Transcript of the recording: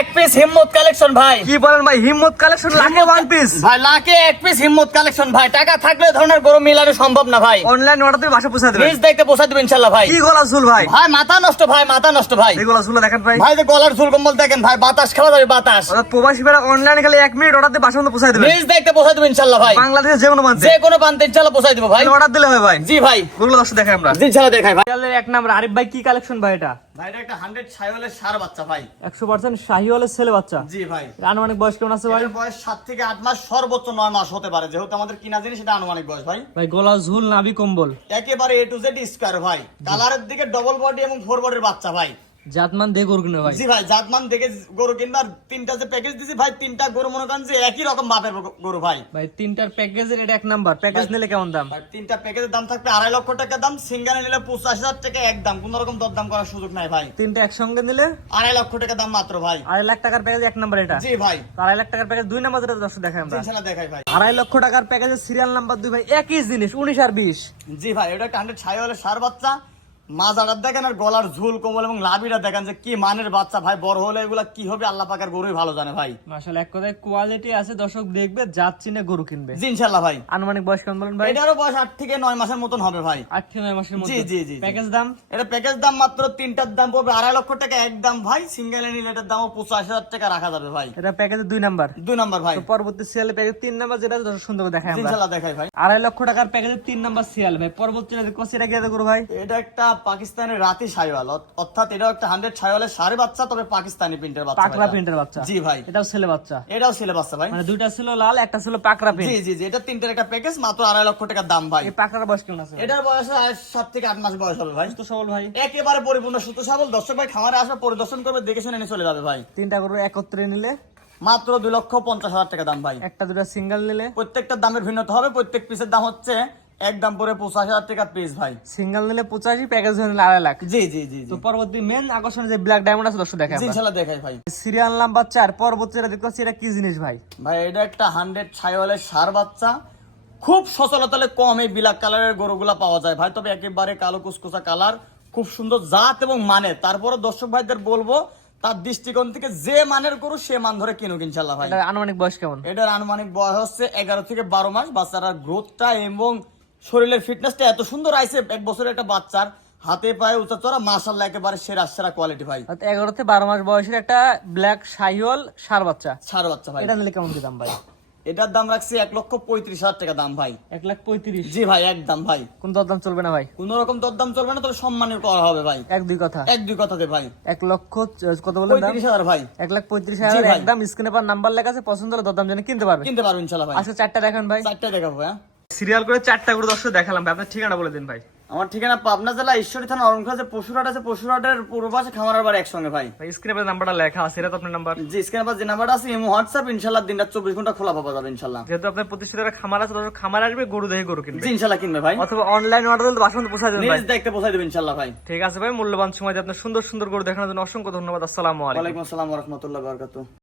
এক পিস হিম্মত কালেকশন ভাই। কি বলেন ভাই, হিম্মত কালেকশন লাখে ওয়ান পিস ভাই, লাখে এক পিস হিম্মত কালেকশন ভাই। টাকা থাকলে এ ধরনের গরু মিলানো সম্ভব না ভাই। অনলাইন অর্ডার দিয়ে বাসা পৌঁছে দেবেন, নিজ দেখতে পৌঁছে দেবেন ইনশাআল্লাহ ভাই। কি গলা ঝুল ভাই, ভাই মাথা নষ্ট ভাই, মাথা নষ্ট ভাই। এই গলা ঝুল দেখেন ভাই, ভাই যে গলার ঝুল কম্বল দেখেন ভাই, বাতাস খাওয়া যাবে বাতাস। অর্থাৎ প্রবাসী ভাইরা অনলাইনে খালি 1 মিনিট অর্ডার দিয়ে বাসা পৌঁছে দেবেন, নিজ দেখতে পৌঁছে দেবেন ইনশাআল্লাহ ভাই। বাংলাদেশের যে কোনো প্রান্তে যে কোনো প্রান্তে ইনশাআল্লাহ পৌঁছে দেব ভাই। অর্ডার দিলে হয় ভাই। জি ভাই, গরুগুলো দর্শক দেখাই আমরা। জি ইনশাআল্লাহ দেখাই ভাই। এক নাম্বার আরিফ ভাই, কি কালেকশন ভাই এটা? ভাই এটা একটা 100 ছাইওয়ালের ষাঁড় বাচ্চা ভাই। 100% শাহিওয়ালের ছেলে বাচ্চা। জি ভাই। আনুমানিক বয়স কেমন আছে ভাই? এর বয়স 7 থেকে 8 মাস, সর্বোচ্চ 9 মাস হতে পারে, যেহেতু আমাদের কিনা জিনিস সেটা আনুমানিক বয়স ভাই। ভাই গলা ঝুল নাভি কম্বল একেবারে A to Z স্কয়ার ভাই। কালারের দিকে ডবল বডি এবং 4 বডির বাচ্চা ভাই। জাতমান দে গরু কিনে ভাই। জি ভাই, জাতমান দেখে গরু কিনবার তিনটা যে প্যাকেজ দিছি ভাই, তিনটা গরু মনে করেন যে একই রকম মাপের গরু ভাই। ভাই তিনটার প্যাকেজের এটা এক নাম্বার। প্যাকেজ নিলে কেমন দাম? ভাই তিনটা প্যাকেজের দাম থাকবে 2.5 লক্ষ টাকা দাম, সিঙ্গেল নিলে 85,000 টাকা একদম, কোনো রকম দরদাম করার সুযোগ নাই ভাই। তিনটা একসঙ্গে নিলে 2.5 লক্ষ টাকা দাম মাত্র ভাই। 2.5 লাখ টাকার প্যাকেজ এক নাম্বার এটা। জি ভাই। 2.5 লাখ টাকার প্যাকেজ দুই নাম্বার যেটা দর্শক দেখাই আমরা। ইনশাআল্লাহ দেখাই ভাই। 2.5 লক্ষ টাকার প্যাকেজের সিরিয়াল নাম্বার 2 ভাই, একই জিনিস 19 আর 20। জি ভাই, এটা একটা 100 ছাইওয়ালের ষাঁড় বাচ্চা। মাজাটা দেখেন আর গলার ঝুল কোমল এবং লাভিটা দেখেন যে কি মানের বাচ্চা ভাই। বড় হলে এগুলা কি হবে আল্লাহ পাকের গরুই ভালো জানে ভাই। মাশাআল্লাহ, এক কথায় কোয়ালিটি আছে, দর্শক দেখবে জাত চিনে গরু কিনবে। জি ইনশাআল্লাহ ভাই। আনুমানিক বয়স কেমন বলেন ভাই? এটারও বয়স 8 থেকে 9 মাসের মতন হবে ভাই। 8 থেকে 9 মাসের মধ্যে। জি জি জি। প্যাকেজ দাম? এটা প্যাকেজ দাম মাত্র তিনটার দাম পড়বে 2.5 লক্ষ টাকা একদম ভাই। সিঙ্গেলে নিলে এটার দামও 85,000 টাকা রাখা যাবে ভাই। এটা প্যাকেজের 2 নাম্বার। 2 নম্বর ভাই। তো পরবর্তী সিরিয়ালে প্যাকেজ 3 নাম্বার যেটা দর্শক সুন্দর করে দেখাই আমরা। ইনশাআল্লাহ দেখাই ভাই। 2.5 লক্ষ টাকার প্যাকেজের 3 নাম্বার সিরিয়াল ভাই। পরবর্তী এটা কি গরু ভাই? এটা একটা পাকিস্তানের রাতি ছাইওয়াল, অর্থাৎ এটাও একটা 100 ছাইওয়ালের ষাঁড় বাচ্চা, তবে পাকিস্তানি প্রিন্টের বাচ্চা। পাকড়া প্রিন্টের বাচ্চা। জি ভাই। এটাও ছেলে বাচ্চা। এটাও ছেলে বাচ্চা ভাই। মানে দুইটা ছিল লাল, একটা ছিল পাকড়া প্রিন্ট। জি জি জি। এটা তিনটার একটা প্যাকেজ, মাত্র 2.5 লক্ষ টাকার দাম ভাই। এই পাকড়ার বয়স কেমন আছে? এটার বয়স 7 থেকে 8 মাস বয়স হবে ভাই। তো সবল ভাই, একেবারে পরিপূর্ণ সুস্থ সবল। দর্শক ভাই খামারে আসবে, পরিদর্শন করবে, দেখে শুনে নিয়ে চলে যাবে ভাই। তিনটা গরু একত্রে নিলে মাত্র 2,50,000 টাকা দাম ভাই। একটা দুটা সিঙ্গেল নিলে প্রত্যেকটা দামের ভিন্নতা হবে। প্রত্যেক পিসের দাম হচ্ছে একদম পরে 85,000 টাকা পিস ভাই। সিঙ্গেল নিলে 85, প্যাকেজ নিলে 2.5 লাখ। জি জি জি জি। তো পরবর্তী মেন আকর্ষণ যে ব্ল্যাক ডায়মন্ড আছে দর্শক দেখাই জি আমরা। ইনশাআল্লাহ দেখাই ভাই। সিরিয়াল নাম্বার 4 পরবর্তী যেটা দেখতে পাচ্ছি, এটা কি জিনিস ভাই? ভাই এটা একটা 100 ছাইওয়ালের ষাঁড় বাচ্চা। খুব সচলতালে কম এই ব্ল্যাক কালারের গরুগুলা পাওয়া যায় ভাই, তবে একেবারে কালো কুচকুচা কালার, খুব সুন্দর জাত এবং মানে। তারপরে দর্শক ভাইদের বলবো তার দৃষ্টিকোণ থেকে যে মানের গরু সে মান ধরে কিনুক ইনশাআল্লাহ ভাই। এটা আনুমানিক বয়স কেমন? এটার আনুমানিক বয়স হচ্ছে 11 থেকে 12 মাস। বাচ্চাটার গ্রোথটা এবং শরীরের ফিটনেসটা এত সুন্দর আইছে, 1 বছরের একটা বাচ্চার হাতে পায়ে উঁচা চড়া, মাশাআল্লাহ একেবারে সেরা কোয়ালিটি ভাই। 11 থেকে 12 মাস বয়সের একটা ব্ল্যাক শাহিওয়াল ষাঁড় বাচ্চা। ষাঁড় বাচ্চা ভাই। এটা নিলে কেমন কি দাম ভাই? এটার দাম রাখছি 1,35,000 টাকা দাম ভাই। 1,35,000। জি ভাই, একদম ভাই। কোন দরদাম চলবে না ভাই? কোন রকম দরদাম চলবে না, তবে সম্মানীয় করা হবে ভাই। এক দুই কথা। এক দুই কথাতে ভাই। 1 লক্ষ কত বলেন দাম? 35,000 ভাই। 1,35,000 জি ভাই। একদম। স্ক্রিনে পার নাম্বার লেখা আছে, পছন্দ হলে দরদাম জেনে কিনতে পারবে। কিনতে পারবেন ইনশাআল্লাহ ভাই। আচ্ছা, 4টা দেখান ভাই। 4টা দেখাবো হ্যাঁ। সিরিয়াল করে 4টা করে দর্শক দেখালাম ভাই, আপনার ঠিকানা বলে দিন ভাই। আমার ঠিকানা পাবনা জেলা ঈশ্বরী থানা অরুণখোলা, যে পশুরহাট আছে, পশুরহাটের পূর্ব পাশে খামারের বাড়ি একসঙ্গে ভাই। ভাই স্ক্রিনে পার নাম্বারটা লেখা আছে, এটা তো আপনার নাম্বার? জি, স্ক্রিনে পাশে যে নাম্বারটা আছে ইমো হোয়াটসঅ্যাপ, ইনশাআল্লাহ দিন রাত 24 ঘন্টা খোলা পাওয়া যাবে ইনশাআল্লাহ। যেহেতু আপনার প্রতিষ্ঠিত খামার আছে, দর্শক খামার আসবে, গরু দেখে গরু কিনবে। জি ইনশাআল্লাহ কিনবে ভাই। অথবা অনলাইন অর্ডার দিলে বাসন পৌঁছে দেবেন ভাই। নিজ দেখতে পৌঁছে দেবেন ইনশাআল্লাহ ভাই। ঠিক আছে ভাই, মূল্যবান সময় দিয়ে আপনার সুন্দর সুন্দর গরু দেখানোর জন্য অসংখ্য ধন্যবাদ। আসসালামু আলাইকুম। ওয়ালাইকুম আসসালাম ওয়া রাহমাতুল্লাহি ওয়া বারাকাতুহু।